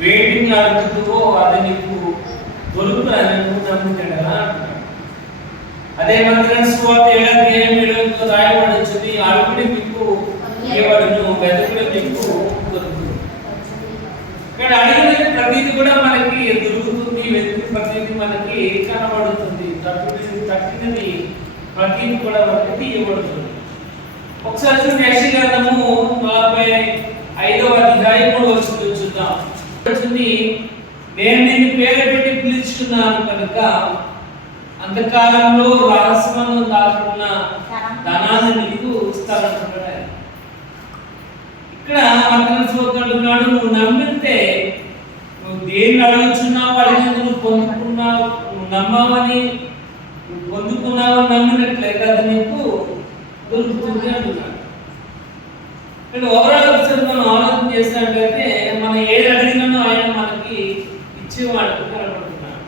Waiting అడుగుతుందో అది నీకు దొరుకుతుందని నువ్వు నమ్ముతాడు కదా అంటున్నాడు. అదే మందిరం సువార్త 7:7 రాయబడి వచ్చింది, అడుగుడి మీకు ఇవ్వబడును, వెతుకుడి మీకు దొరుకుతుంది. ఇక్కడ అడిగినది ప్రతిదీ కూడా మనకి దొరుకుతుంది, వెతుకు ప్రతిదీ మనకి కనబడుతుంది, తట్టినది ప్రతిదీ కూడా మనకి ఇవ్వబడుతుంది. ఒకసారి చూడండి, యెషయా గ్రంథము 45:3 చూద్దాం. నేను నిన్ను పేరు పెట్టి పిలుచుకున్నాను కనుక అంతకాలంలో రహస్యమును దాచుకున్న ధనాన్ని నీకు ఇస్తానంటున్నాడు. ఇక్కడ మంత్రం చూస్తున్నాడు, నువ్వు నమ్మితే నువ్వు దేన్ని అడుగుతున్నావు, అడిగినందుకు నువ్వు పొందుకున్నావు, నువ్వు నమ్మావని, నువ్వు పొందుకున్నావు నమ్మినట్లయితే అది నీకు దొరుకుతుంది అంటున్నాడు. ఇక్కడ ఓవరాల్ ఒకసారి మనం ఆలోచన చేసినట్లయితే మనం ఏది అడిగినానో ఆయన మనకి ఇచ్చేవాడు కనబడుతున్నాడు.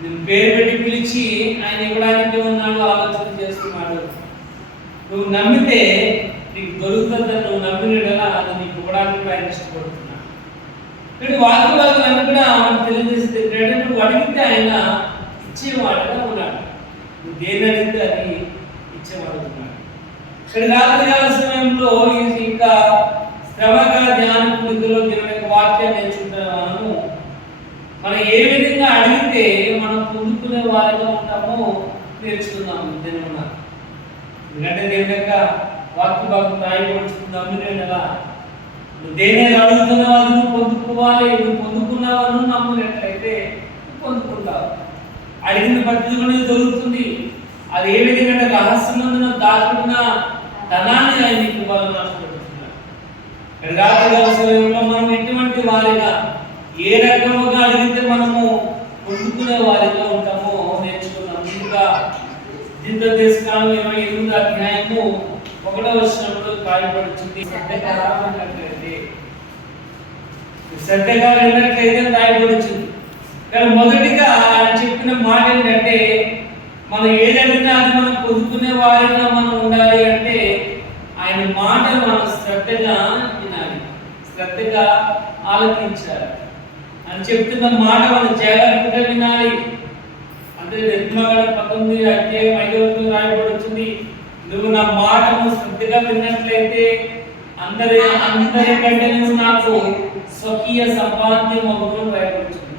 నేను పేరు పెట్టి పిలిచి ఆయన ఇవ్వడానికి ఉన్నాడు, ఆలోచన చేస్తున్నాడు. నువ్వు నమ్మితే నీకు దొరుకుతుందని నువ్వు నమ్మినలా అది నీకు ఇవ్వడానికి ఆయన ఇష్టపడుతున్నాడు. ఇక్కడ వాక్యవాదులను కూడా మనం తెలియజేస్తే నువ్వు అడిగితే ఆయన ఇచ్చేవాడుగా ఉన్నాడు, నువ్వు దేని అడిగితే అది ఇచ్చేవాడు ఉన్నాడు. ఇక్కడ రాత్రికాల సమయంలో ఇంకా శ్రమకాల ధ్యాన నిధిలో దేవుని యొక్క వాక్యాన్ని నేర్చుకుంటున్నాము. మనం ఏ విధంగా అడిగితే మనం పొందుకునే వారిగా ఉంటామో నేర్చుకుందాం. ఎందుకంటే దేవుని యొక్క వాక్య భాగం రాయబడుతుంది, నమ్మినలా నువ్వు దేని అడుగుతున్నావు అది నువ్వు పొందుకోవాలి. నువ్వు పొందుకున్నావు నువ్వు నమ్మినట్లయితే పొందుకుంటావు. అడిగిన పద్ధతిలోనే దొరుకుతుంది. అది ఏ విధంగా రహస్యంలో దాచుకున్న ధనాన్ని ఆయన నీకు ఇవ్వాలని ఆశపడుతున్నాడు. రాత్రికాల సమయంలో మనం ఎటువంటి వారిగా ఏ రకముగా అడిగితే మనము పొందుకునే వారిగా ఉంటామో నేర్చుకున్నాం. ఇంకా దీర్ఘదేశకాలం 28వ అధ్యాయము 1వ వచనంలో రాయబడుతుంది, శ్రద్ధగా విన్నట్లయితే రాయబడుతుంది. కానీ మొదటిగా ఆయన చెప్పిన మాట ఏంటంటే మనం ఏదైనా అది మనం పొందుకునే వారిగా మనం ఉండాలి అంటే ఆయన మాటలు మనం శ్రద్ధగా వినాలి, శ్రద్ధగా ఆలకించాలి. అని చెప్తున్న మాట మనం జాగ్రత్తగా వినాలి. అంటే నిర్మల 19:5 రాయబడుతుంది, నువ్వు నా మాటను శ్రద్ధగా విన్నట్లయితే అందరికంటే నువ్వు నాకు స్వకీయ సంపాద్యం అవ్వడం రాయబడుతుంది.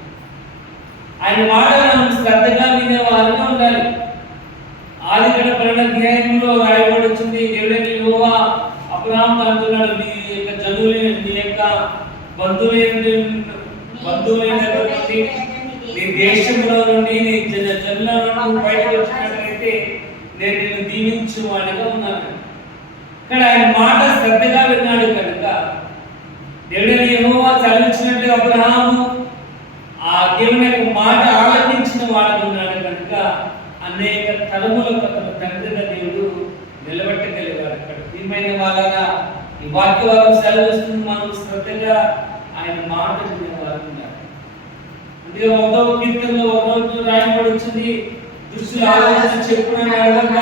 ఆయన మాటలు మనం శ్రద్ధగా వినే వారిగా ఉండాలి. ఆదికాండ 12 రాయబడుతుంది, దేవుడైన యెహోవా అబ్రహాముతో అంటున్నాడు, నీ యొక్క జనులే నీ యొక్క బంధువులైనటువంటి నీ దేశంలో నుండి నీ జనుల నుండి బయటకు వచ్చినట్లయితే నేను నిన్ను దీవించు వాడిగా ఉన్నాను. ఇక్కడ ఆయన మాట శ్రద్ధగా విన్నాడు కనుక దేవుడైన యెహోవా చదివించినట్టు అబ్రహాము ఆ దేవుని యొక్క మాట ఆలకించిన వాడు ఉన్నాడు కనుక అనేక తరములకు తన తండ్రిగా దేవుడు నిలబెట్టగలిగాడు. అక్కడ ప్రియమైన వాళ్ళగా ఈ వాక్యవాదం సెలవిస్తుంది, మనం శ్రద్ధగా ఆయన మాట వినేవారు ఉన్నారు. అందుకే 1వ కీర్తనలో 1వ రాయబడి వచ్చింది, దుష్టుల ఆలోచన చెప్పున నడవక,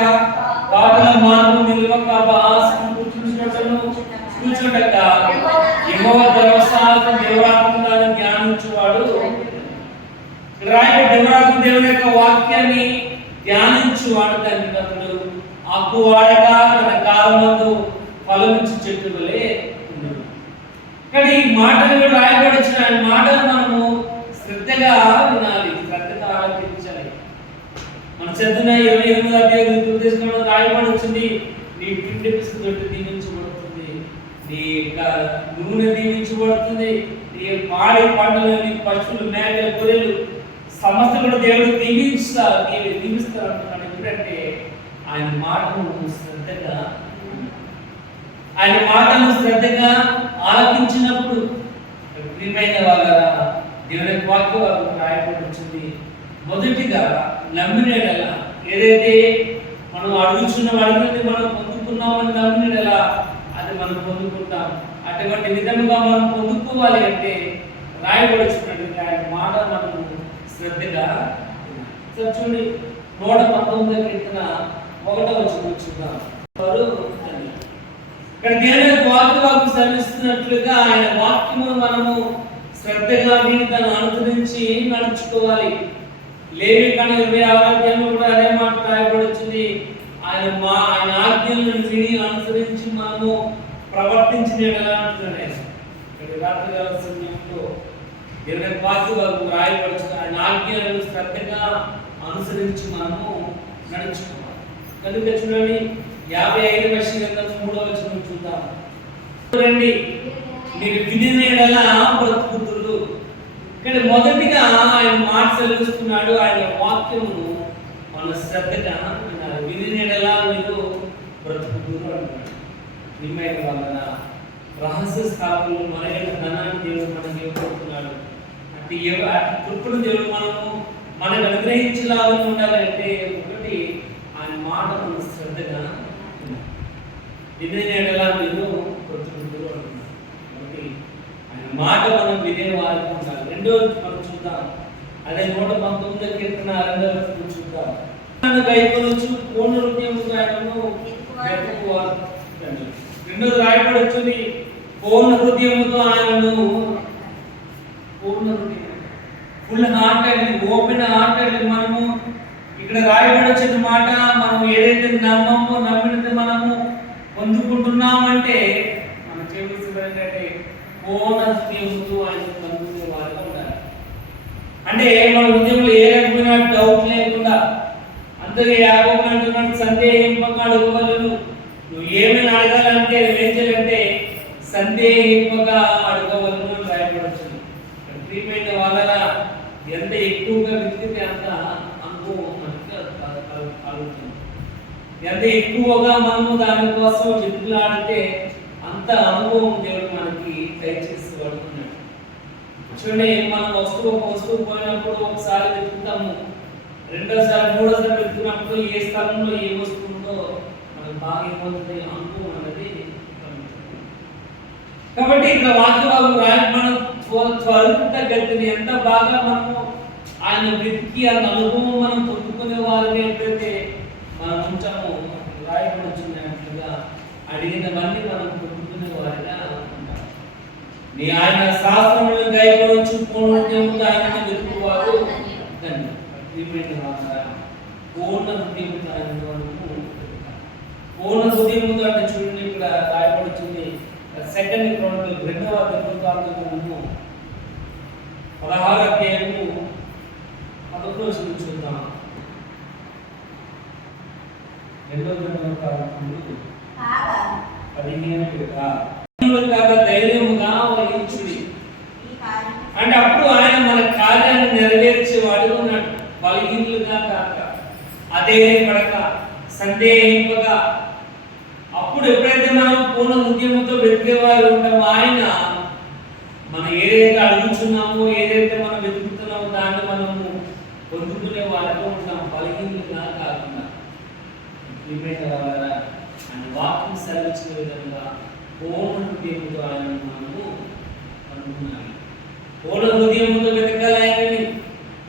పాపుల మార్గం నిలవక, ఆశను కూర్చుండక, యెహోవా ధర్మశాస్త్రం దేవరాత్మలను ధ్యానించువాడు. దేవరాత్మ దేవుని యొక్క వాక్యాన్ని ధ్యానించువాడు దాన్ని అతడు ఆకువాడగా తన కాలమందు ఫలమిచ్చు చెట్టు వలె ఉన్నాడు. ఇక్కడ ఈ మాటలు కూడా రాయబడి వచ్చిన ఆయన మాటలు మనము శ్రద్ధగా వినాలి, శ్రద్ధగా ఆలోచించాలి. మన చదువున 28వ అధ్యాయంలో రాయబడి వచ్చింది, నీ పిండి పిసుతోటి దీవించబడుతుంది, నీ యొక్క నూనె దీవించబడుతుంది, నీ పాడి పంటలు, నీ పశువులు, మేకలు, గొర్రెలు సమస్త కూడా దేవుడు దీవిస్తారు అంటున్నాడు. ఎందుకంటే ఆయన మాటను శ్రద్ధగా ఆలకించినప్పుడు ప్రియమైన వాళ్ళ దేవుని వాక్యం రాయబడి వచ్చింది. మొదటిగా నమ్మినలా ఏదైతే మనం అడిగినది మనం పొందుకున్నామని నమ్మినలా అది మనం పొందుకుంటాం. అటువంటి విధముగా మనం పొందుకోవాలి అంటే రాయబడి వచ్చినటువంటి ఆయన మాట మనము శ్రద్ధగా చూడండి. 119వ కీర్తన 1వ వచనం చూద్దాం. ఇక్కడ దేవుని వాక్యం సెలవిస్తున్నట్లుగా ఆయన వాక్యమును మనము శ్రద్ధగా విని దాన్ని అనుసరించి నడుచుకోవాలి. లేవికాండం 26వ అధ్యాయంలో కూడా అదే మాట రాయబడుతుంది. ఆయన ఆజ్ఞలను విని అనుసరించి మనము ప్రవర్తించిన ఎడల అంటున్నాడు. ఇక్కడ రాత్రికాల సమయంలో దేవుని వాక్యం రాయబడుతుంది. ఆయన ఆజ్ఞలను శ్రద్ధగా అనుసరించి మనము నడుచుకోవాలి. కనుక చూడండి 55వ గ్రంథం 3వ వచనం చూద్దాం. చూడండి, మీరు వినిన ఎడల బ్రతుకుదురు. ఇక్కడ మొదటిగా ఆయన మాట సెలవిస్తున్నాడు. ఆయన వాక్యమును మన శ్రద్ధగా వినిన ఎడల మీరు బ్రతుకుదురు అంటున్నాడు. నిమ్మైన వలన రహస్య స్థాపనలు మన ధనాన్ని దేవుడు మనకి ఇవ్వబడుతున్నాడు. అంటే కృపను దేవుడు మనకు అనుగ్రహించేలాగా ఉండాలంటే ఒకటి ఆయన మాట మన శ్రద్ధగా వినిన ఎడల మీరు బ్రతుకుదురు అంటున్నాడు. కాబట్టి ఆయన మాట మనం వినేవారికి ఉండాలి. రెండవది మనం చూద్దాం. అదే 119వ కీర్తన 2వ వచనం చూద్దాం. గైకొనొచ్చు పూర్ణ హృదయముతో ఆయనను వెతుకువారు. రెండోది రాయబడి వచ్చింది పూర్ణ హృదయముతో ఆయనను, పూర్ణ హృదయం, ఫుల్ హార్టెడ్, ఓపెన్ హార్టెడ్. మనము ఇక్కడ రాయబడి వచ్చిన మాట మనం ఏదైతే నమ్మినది మనము పొందుకుంటున్నామంటే మనం చేయవలసింది ఏంటంటే పూర్ణ హృదయముతో ఆయన పొందుకునే వారిగా ఉండాలి. అంటే మన హృదయంలో ఏ రకమైన డౌట్ లేకుండా, అంతగా యాకోబు అంటున్నాడు, సందేహింపక అడగవలెను. నువ్వు ఏమైనా అడగాలంటే ఏం చేయాలంటే సందేహింపగా అడగవలను అని రాయబడుతుంది. ప్రియమైన వాళ్ళ ఎంత ఎక్కువగా వెతికితే అంత అనుభవం మనకి కలుగుతుంది. ఎంత ఎక్కువగా మనము దానికోసం వెతుకులాడితే అంత అనుభవం దేవుడు మనకి దయచేసి పడుతున్నాడు. చూడండి, మనం వస్తువు పోయినప్పుడు ఒకసారి వెతుకుతాము, రెండోసారి మూడోసారి వెతుకున్నప్పుడు ఏ స్థలంలో ఏ వస్తువు ఉందో మనకు బాగా ఏమవుతుంది, అనుభవం అనేది. కాబట్టి ఇక్కడ వాక్యభాగం మనం త్వరితగతిని ఎంత బాగా మనము ఆయన వెతికి ఆ అనుభవం మనం పొందుకునే వారిని ఎప్పుడైతే మనం ఉంటామో రాయబడుతున్నట్లుగా అడిగినవన్నీ మనం పొందుకునే వారిగా ఉంటాం. నీ ఆయన శాస్త్రములను గైకొనొచ్చు పూర్ణ హృదయముతో ఆయనను వెతుకువారు పూర్ణ హృదయముతో ఆయనను. పూర్ణ హృదయముతో అంటే చూడండి, ఇక్కడ రాయబడుతుంది 2 క్రానికల్ 2వ దినవృత్తాంతము 16వ అధ్యాయము 11వ వచనం చూద్దాం. 2వ దినవృత్తాంతము 15 ధైర్యముగా వహించుడి. అంటే అప్పుడు ఆయన మన కార్యాన్ని నెరవేర్చేవాడు ఉన్నాడు. బలహీనులుగా కాక, అధైర్యపడక, సందేహింపగా. అప్పుడు ఎప్పుడైతే మనం పూర్ణ హృదయంతో వెతికేవారు ఉంటామో ఆయన మనం ఏదైతే అడుగుతున్నామో, ఏదైతే మనం వెతుకుతున్నామో దాన్ని మనము పొందుకునే వారితో ఉంటాం, బలహీనులుగా కాకుండా. ఆయన వాక్యం సెలవించిన విధంగా పూర్ణ హృదయంతో ఆయన మనము అనుకున్నాము. పూర్ణ హృదయంతో వెతకాలి ఆయనని.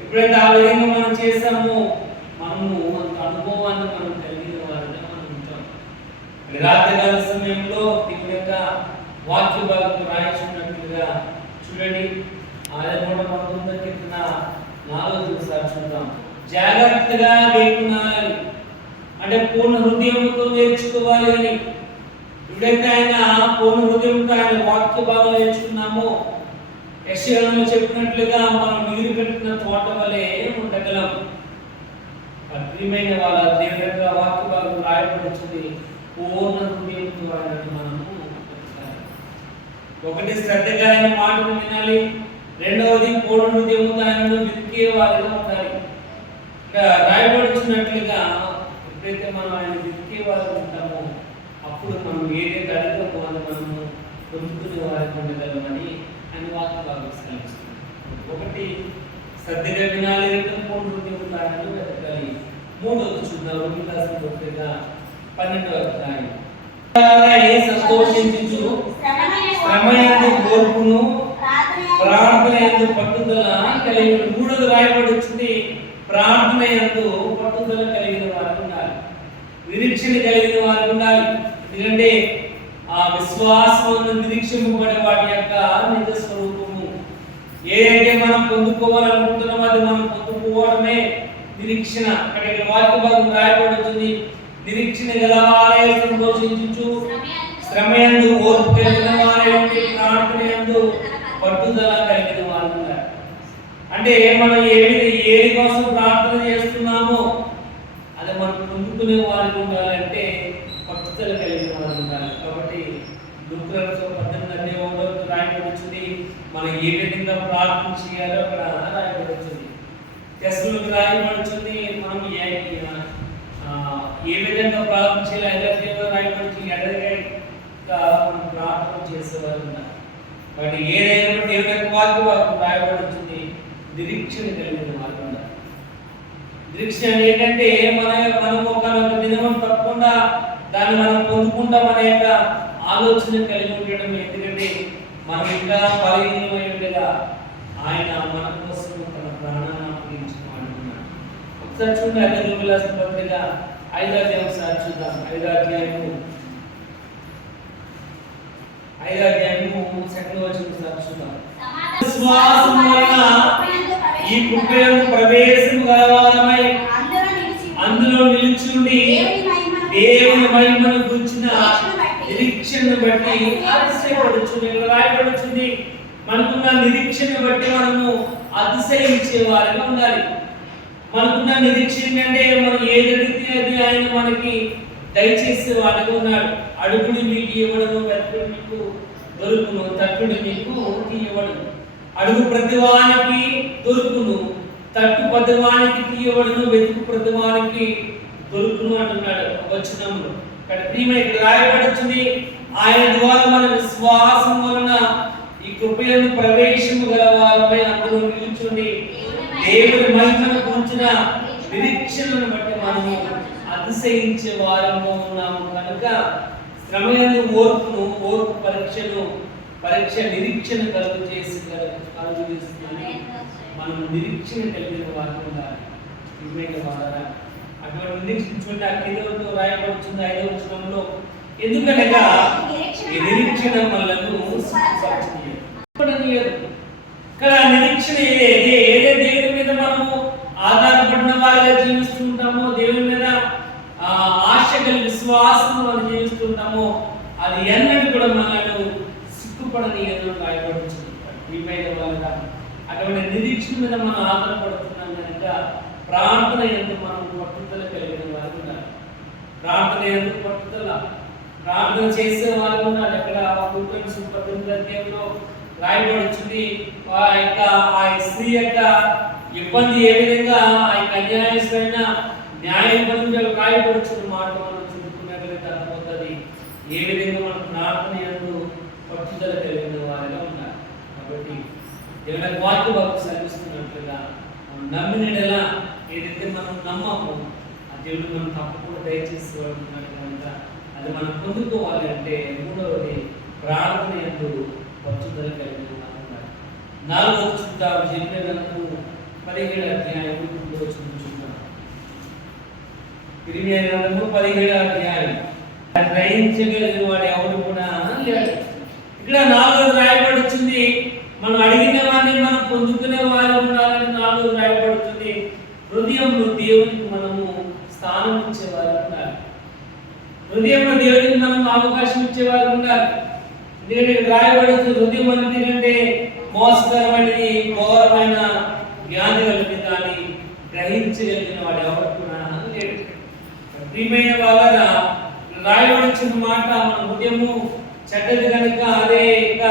ఎప్పుడైతే ఆ విధంగా మనం చేసామో మనము అంత అనుభవాన్ని మనం కలిగిన వారిగా మనం ఉంటాం. రాత్రికాల సమయంలో దేవుని యొక్క వాక్య భాగం రాయించుకున్నట్లుగా చూడండి. ఆయన 119వ కీర్తన 4వ చూద్దాం. జాగ్రత్తగా వేడుకోవాలి అంటే పూర్ణ హృదయంతో నేర్చుకోవాలి అని. ఎప్పుడైతే ఆయన పూర్ణ హృదయంతో ఆయన వాక్య భాగం నేర్చుకున్నామో యెషయాలో చెప్పినట్లుగా మనం నీరు పెట్టిన తోట వలె ఉండగలం. ప్రియమైన వాళ్ళ దేవుని యొక్క వాక్య భాగం రాయబడుతుంది పూర్ణ హృదయంతో ఆయనను మనము వెతకాలి. ఒకటి శ్రద్ధగా ఆయన మాటను వినాలి, రెండవది పూర్ణ హృదయంతో ఆయనను వెతికే వారిగా ఉండాలి. ఇక్కడ రాయబడుతున్నట్లుగా ఎప్పుడైతే మనం ఆయన వెతికే వారు ఉంటామో అప్పుడు మనం ఏదైతే అడుగుతామో అని మనము పొందుకునే వారికి ఉండగలమని ఆయన వాక్య భాగం సెలవిస్తుంది. ఒకటి శ్రద్ధగా వినాలి, రెండు పూర్ణ హృదయంతో ఆయనను వెతకాలి. మూడవది చూద్దాం, 12వ అధ్యాయం. సంతోషించు, శ్రమయందు ఓర్పును, ప్రార్థన యందు పట్టుదల కలిగి. మూడోది రాయబడి వచ్చింది ప్రార్థన యందు పట్టుదల కలిగిన వారు ఉండాలి, నిరీక్షణ కలిగిన వారు ఉండాలి. ఎందుకంటే ఆ విశ్వాసం నిరీక్షింపబడే వాటి యొక్క నిజ స్వరూపము. ఏ మనం పొందుకోవాలనుకుంటున్నామో అది మనం పొందుకోవడమే నిరీక్షణ. అక్కడ వాక్య భాగం రాయబడుతుంది, నిరీక్షణ గలవారే సంతోషించుచు శ్రమయందు ఓర్పు కలిగిన వారే ప్రార్థనయందు పట్టుదల కలిగిన వారు. అంటే మనం ఏది కోసం ప్రార్థన చేస్తున్నామో అది మనం పొందుకునే వారికి ఉండాలంటే పట్టుదల కలిగిన వారు ఉండాలి. కాబట్టి లూకాసు 18 రాయబడుతుంది, మనం ఏ విధంగా ప్రార్థన చేయాలో అక్కడ రాయబడుతుంది. టెస్టులకు రాయబడుతుంది, మనం ఏ విధంగా ప్రార్థన చేయాలి ఎలాగో రాయబడుతుంది. ఎలాగైనా మనం ప్రార్థన చేసేవారు ఉన్నారు. కాబట్టి ఏదైనా దేవుని వాక్య రాయబడుతుంది, నిరీక్షణ కలిగిన వారు ఉండాలి. నిరీక్షణ ఏంటంటే మనం ఒక దినం తప్పకుండా దాన్ని మనం పొందుకుంటాం అనే యొక్క ఆలోచన కలిగి ఉండడం. ఎందుకంటే మనం ఇంకా బలహీనమై ఉండగా ఆయన మన కోసం తన ప్రాణాన్ని అప్పగించుకున్నాడు. ఒకసారి చూడండి, అదే లూకాసు పత్రిక 5వ అధ్యాయం ఒకసారి చూద్దాం. 5వ అధ్యాయము 2వ వచనం ఒకసారి చూద్దాం. విశ్వాసం వలన ఈ కృపయందు ప్రవేశము గలవారమై అందులో నిలిచుండి దేవుని మహిమను గురించిన నిరీక్షను బట్టి అతిశయపడుచుంది. రాయబడుతుంది, మనకున్న నిరీక్షను బట్టి మనము అతిశయించే వారిగా ఉండాలి. మనకున్న నిరీక్షణ ఏంటంటే మనం ఏది అడిగితే అది ఆయన మనకి దయచేసే వాడిగా ఉన్నాడు. అడుగుడు మీకు ఇవ్వడము, వెతుకుడు మీకు దొరుకును, తట్టుడు మీకు తీయబడును. అడుగు ప్రతివానికి దొరుకును, తట్టు ప్రతివానికి తీయబడును, వెతుకు ప్రతివానికి దొరుకును అంటున్నాడు వచనంలో. ఇక్కడ ప్రియమైన రాయబడుతుంది, ఆయన ద్వారా మన విశ్వాసం వలన ఈ కృపయందు ప్రవేశము గల వారమై అందులో నిలుచుండి దేవుని మహిమను గురించిన నిరీక్షణను బట్టి మనము అతిశయించే వారంగా ఉన్నాము. కనుక శ్రమయందు ఓర్పు పరీక్ష నిరీక్షణ కలుగు చేస్తుందని మనం నిరీక్షణ కలిగిన వారు ఉండాలి. అటువంటి నిరీక్షించుకుంటే ఆ కిందతో రాయబడుతుంది 5వ వచనంలో, ఎందుకనగా ఈ నిరీక్షణ మనలను ఇక్కడ నిరీక్షణ ఏదే దేవుని మీద మనము ఆధారపడిన వారిగా జీవిస్తుంటామో, దేవుని మీద ఆశ కలిగి విశ్వాసం మనం జీవిస్తుంటామో అది ఎన్నడూ కూడా మనల్ని సిగ్గుపడని ఎన్నో రాయబడుతుంది. అటువంటి నిరీక్షణ మీద మనం ఆధారపడుతున్నాం కనుక ప్రార్థన ఎందుకు మనం పట్టుదల కలిగిన వారు ఉండాలి. ప్రార్థన ఎందుకు పట్టుదల, ప్రార్థన చేసే వారు ఉండాలి. అక్కడ 18 అధ్యాయంలో రాయబడుతుంది, ఆ స్త్రీ యొక్క ఇబ్బంది ఏ విధంగా ఆ యొక్క అన్యాయమైన న్యాయ ఇబ్బంది రాయబడుచున్న మాట మనం చదువుకున్నట్లయితే అర్థమవుతుంది ఏ విధంగా మనం ప్రార్థన యందు పట్టుదల కలిగిన వారిగా ఉండాలి. కాబట్టి దేవుని వాక్య సరిస్తున్నట్లుగా మనం నమ్మినలా ఏదైతే మనం నమ్మము ఆ దేవుడు మనం తప్పకుండా దయచేసి ఉంటున్నాడు కనుక అది మనం పొందుకోవాలి అంటే మూడవది ప్రార్థన యందు పట్టుదల కలిగిన వారు ఉండాలి. 4వ చూద్దాం, యెర్మీయా గ్రంథము 17వ అధ్యాయం 3వ వచనం చూద్దాం. యెర్మీయా గ్రంథము 17వ అధ్యాయం. గ్రహించగలిగిన వాడు ఎవరు కూడా లేడు. ఇక్కడ 4వ రాయబడుతుంది, మనం అడిగిన వారిని మనం పొందుకునే వారు ఉండాలని 4వ రాయబడుతుంది. హృదయంలో దేవునికి మనము స్థానం ఇచ్చేవారు ఉండాలి. హృదయంలో దేవునికి మనం అవకాశం ఇచ్చేవారు ఉండాలి. ఎందుకంటే రాయబడుతుంది, హృదయం అంటే మోసకరమైనది, ఘోరమైన వ్యాధి కలిగిన దాన్ని గ్రహించగలిగిన వాడు ఎవరు కూడా లేడు. ప్రియమైన వాళ్ళ రాయబడుచున్న మాట మన హృదయము చెడ్డది కనుక అదే ఇక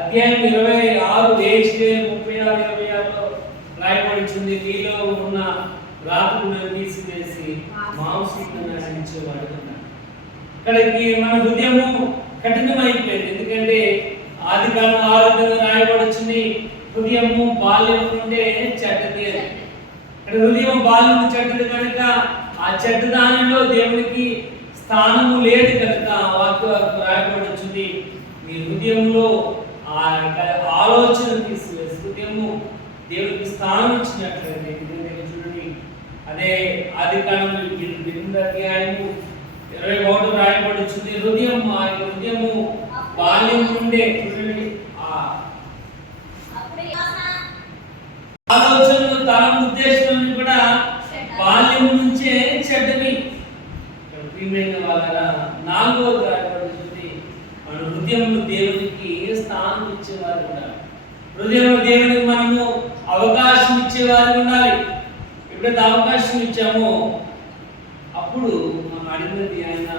అధ్యాయం 26 36 రాయబడుతుంది, నీలో ఉన్న రాత్రులను తీసివేసి మాంసమును నశించేవాడు. ఇక్కడికి మన హృదయము కఠినమైపోయింది. ఎందుకంటే ఆదికాండం 6వ రాయబడుతుంది, హృదయము బాల్యం నుండే చెడ్డది అని. ఇక్కడ హృదయం బాల్యం చెడ్డది కనుక ఆ చెడ్డ దానిలో దేవునికి స్థానము లేదు కనుక రాయబడుతుంది, మీ హృదయంలో ఆ ఆలోచన తీసివేసి హృదయము దేవునికి స్థానం ఇచ్చినట్లయితే చూడండి. అదే ఆదికాండం 8వ అధ్యాయము 21 రాయబడుతుంది, హృదయము బాల్యం నుండే చూడండి ఉండాలి. హృదయంలో దేవునికి మనము అవకాశం ఇచ్చేవారు ఉండాలి. ఎప్పుడైతే అవకాశం ఇచ్చామో అప్పుడు మనం అడిగినది ఆయన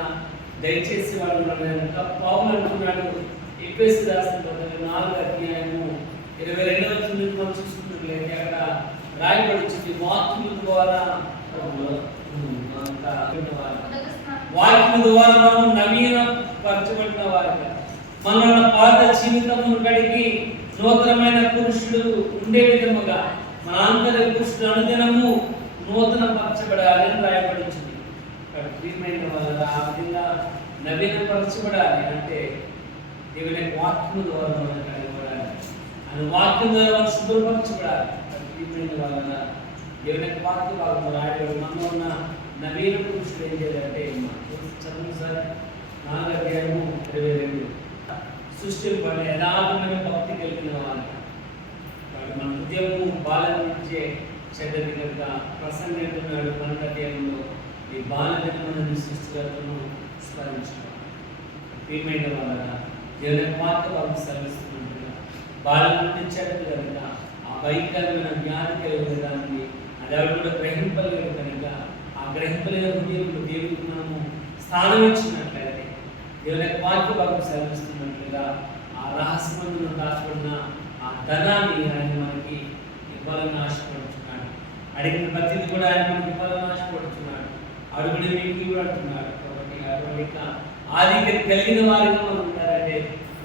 దయచేసి వాడు ఉన్నాడు. పౌలు అంటున్నాడు, ఎఫెసు రాసిన పత్రిక 4:22 మనం చూసుకున్నట్లయితే అక్కడ రాయబడి వాక్యం ద్వారా మనం నవీన పరచబడిన వారిగా మన పాత జీవితమును కడిగి నూతనమైన పురుషుడు ఉండే విధముగా మన ఆంతర్య పురుషుడు అనుదినము నూతన పరచబడాలి అని రాయబడించింది. ప్రియమైన వాళ్ళ ఆ విధంగా నవీన పరచబడాలి అంటే దేవుని వాక్యం ద్వారా మనం కడగబడాలి, అని వాక్యం ద్వారా మనం శుభ్రపరచబడాలి. ప్రియమైన వాళ్ళ దేవుని వాక్య భాగంలో రాయబడి మనలో ఉన్న నవీన పురుషుడు ఏం చేయాలంటే చదువు సార్ 4:22 సృష్టింపబడి యథార్థమైన భక్తి కలిగిన వాళ్ళు మన హృదయము బాల నుంచే చెడ్డది కనుక ప్రసంగిస్తున్నాడు 12 ఈ బాలదినమును సృష్టికర్తను స్మరించుకోవాలి. ప్రియమైన వాళ్ళ దేవుని వాక్య భాగం సర్విస్తున్నట్టుగా బాల నుండి చెడ్డది కనుక ఆ భయంకరమైన జ్ఞానం కలిగిన దాన్ని అది ఎవరు కూడా గ్రహింపలేరు కనుక ఆ గ్రహింపలేని హృదయంలో దేవుడికి మనము స్థానం ఇచ్చినట్లయితే దేవుని వాక్య భాగం సెలవిస్తున్నట్లుగా ఆ రహస్యమందున దాచుకున్న ఆ ధనాన్ని ఆయన మనకి ఇవ్వాలని ఆశపడుతున్నాడు. అడిగిన ప్రతిది కూడా ఆయన మనకి ఇవ్వాలని ఆశపడుతున్నాడు. అడుగుని మీకు ఇవ్వడుతున్నాడు. కాబట్టి అటువంటి ఆధిక్యత కలిగిన వారిగా మనం ఉంటారంటే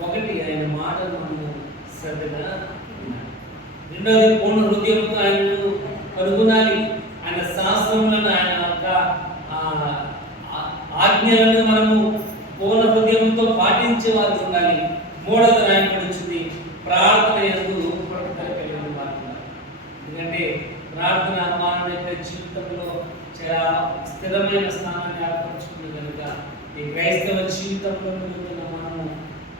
ఒకటి ఆయన మాటలు మనము శ్రద్ధగా ఉన్నాడు. రెండవది పూర్ణ హృదయంతో ఆయనను కనుగొనాలి. ఆయన శాస్త్రములను ఆయన యొక్క ఆజ్ఞలను మనము పూర్ణ హృదయంతో పాటించే వారు ఉండాలి. మూడవది రాయబడింది ప్రార్థన యందు పట్టుదల కలిగిన వారు ఉండాలి. ఎందుకంటే ప్రార్థన మానవుని యొక్క జీవితంలో చాలా స్థిరమైన స్థానాన్ని ఏర్పరచుకుంది కనుక ఈ క్రైస్తవ జీవితంలో మనము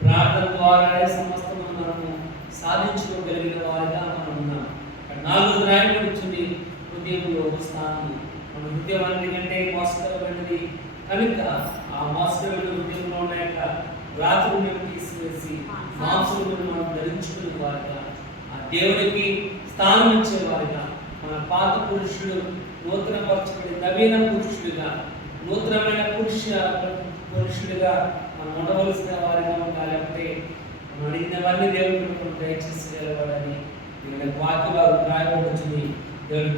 ప్రార్థన ద్వారానే సమస్తము మనము సాధించుకోగలిగిన వారిగా మనం ఉన్నాం. 4 రాయబడింది హృదయంలో స్థానం. మన హృదయం అన్నిటికంటే మోసకరమైనది కనుక ఆ మోసకరమైన హృదయంలో ఉన్న యొక్క రాత్రులను తీసివేసి మాంసములను మనం ధరించుకునే వారిగా ఆ దేవునికి స్థానం ఇచ్చేవారిగా మన పాత పురుషుడు నూతన పరచబడి నవీన పురుషుడిగా నూతనమైన పురుషుడిగా మనం ఉండవలసిన వారిగా ఉండాలి. అంటే మనం అడిగినవన్నీ దేవుడు దయచేసి గెలవాలని వాక్య రాయబడుతుంది. దేవుడు